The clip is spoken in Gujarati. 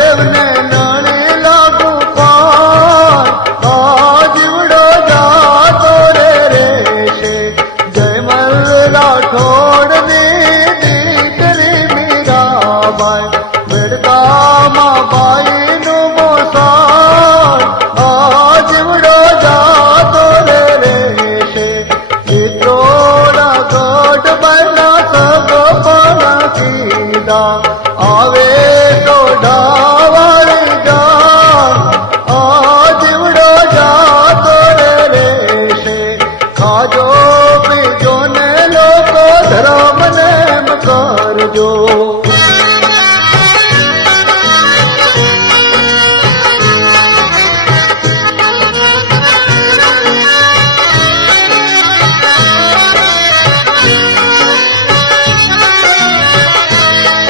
દેવને નાણી લાગુ પાન આ જીવડો જાતો રે રેશે જયમલ રાઠોડની દીકરી મીરાબાઈ વેડકામાં બાઈનું મોસાળ આ જીવડો જાતો રે રેશે ચિત્રોડા ગઢ બના સબ પણ કીધા આવે તો ડાવાળી જાન આ જીવડો જાતો રે રેશે ખાજો પીજો ને લોકો ધર્મ નેમ કરજો